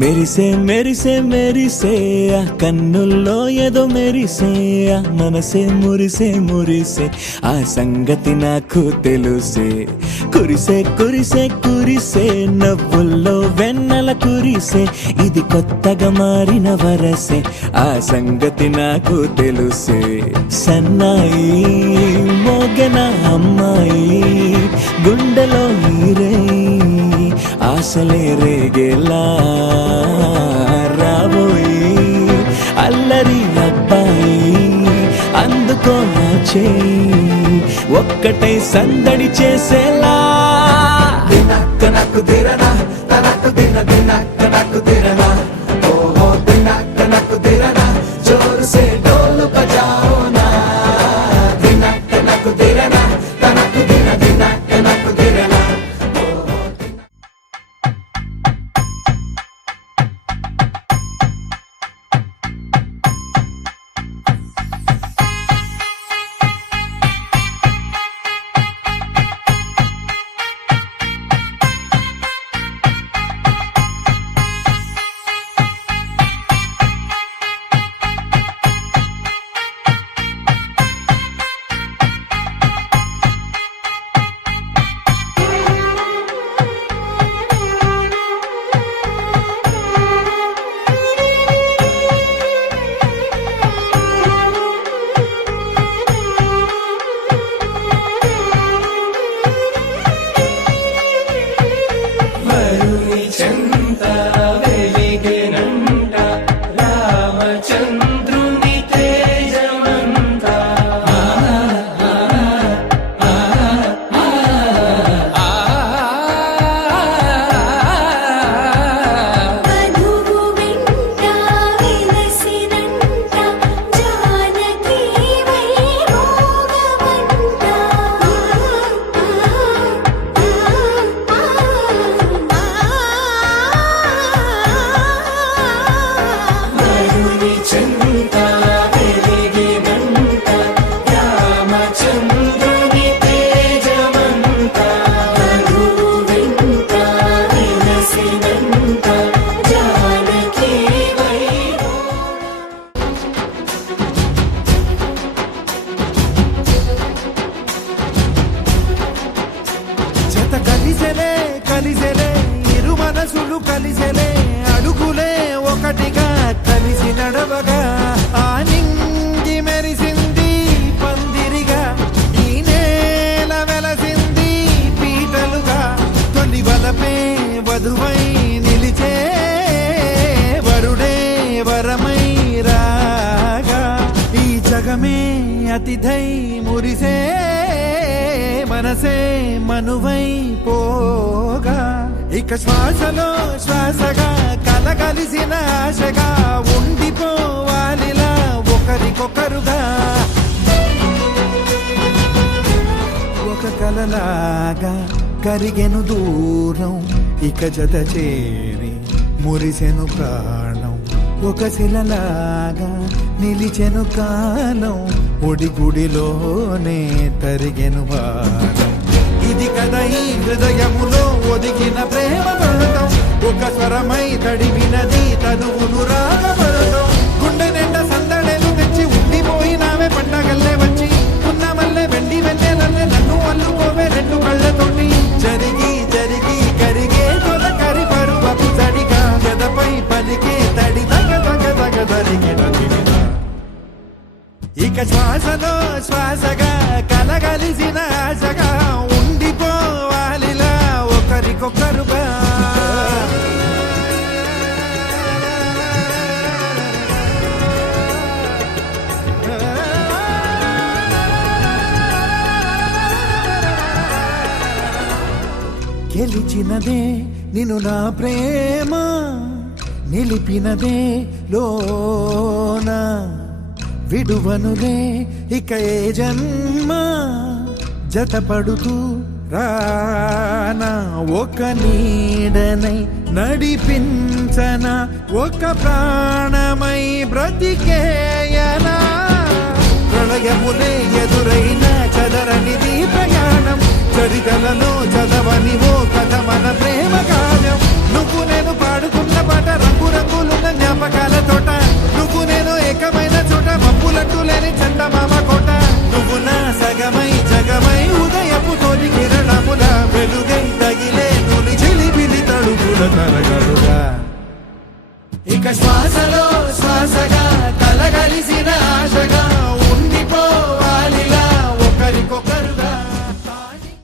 మెరిసే మెరిసే మెరిసే కన్నుల్లో ఏదో మెరిసే మనసే మురిసే మురిసే ఆ సంగతి నాకు తెలుసే కురిసే కురిసే కురిసే నవ్వుల్లో వెన్నెల కురిసే ఇది కొత్తగా మారిన వరసే ఆ సంగతి నాకు తెలుసే సన్నాయి మోగెన అమ్మాయి గుండెలో హీరే ఆశలే రేగేలా రాబోయి అల్లరి అబ్బాయి అందుకో నా చేయి ఒక్కటై సందడి చేసేలా దినక్క నాకు దిరనా తనకు దిన దినక్క నాకు దిరనా ఓహో దినక్క నాకు దిరనా జోరు సే డోలు బజాओ నా దినక్క నాకు దిరనా తనకు దిన దినక్క నాకు దిరనా కలిసెలే ఇరు మనసులు కలిసెలే అడుగులే ఒకటిగా కలిసి నడవగా ఆ నింగి మెరిసింది పందిరిగా ఈ నేల వెలసింది పీటలుగా తొలి వలపే వధువై నిలిచే వరుడే వరమై రాగా ఈ జగమే అతిథై మురిసే మనసే మనువై పోగా ఇక శ్వాసలో శ్వాసగా కలగలిసిన ఆశగా ఉండిపోవాలిలా ఒకరికొకరుగా ఒక కలలాగా కరిగెను దూరం ఇక జత చేరి మురిసెను ప్రాణం ఒక శిలలాగా నిలిచెను కాలం ఒడిగుడిలోనే తరిగెను వారం ఇది కదా ఈ హృదయములో ఒదిగిన ప్రేమ పర్వతం ఒక స్వరమై తడివినది తనువును రాగపరతం గుండె నిండా సందడేలు తెచ్చి ఉండిపోయినావే పండగల్లే వచ్చి ఉన్న మల్లె వెండి వెన్నెలల్లే నన్ను అల్లుకోవే రెండు కళ్ళతోటి జరిగి జరిగి కరిగే తొలకరి పరువపు తడిగా గదపై పలికే తడి తగ తగ తగ తరిగిన ఇక శ్వాసలో శ్వాసగా కలగలిసిన ఆశగా ఉండిపోవాలిలా ఒకరికొకరుగా గెలిచినదే నిన్ను నా ప్రేమ నిలిపినదే లోనా విడువనులే ఇక ఏ జన్మ జతపడుతూ రానా ఒక నీడనై నడిపించన ఒక ప్రాణమై బ్రతికేయనా ప్రళయములే ఎదురైన చదరనిది ప్రయాణం చరితలలో చదవని ఓ కథ మన ప్రేమ గానం నువ్వు నేను పాడుకున్న పాట రంగు రంగులున్న జ్ఞాపకాల తోట నువ్వు నేను ఏకమైన చోట మప్పులట్టు లేని చందమామ కోట నువ్వు నా సగమై జగమై ఉదయపు తోలి కిరణముల వెలుగై తగిలే నులి చిలిపిలి తడుపుల తరగలుగా ఇక శ్వాసలో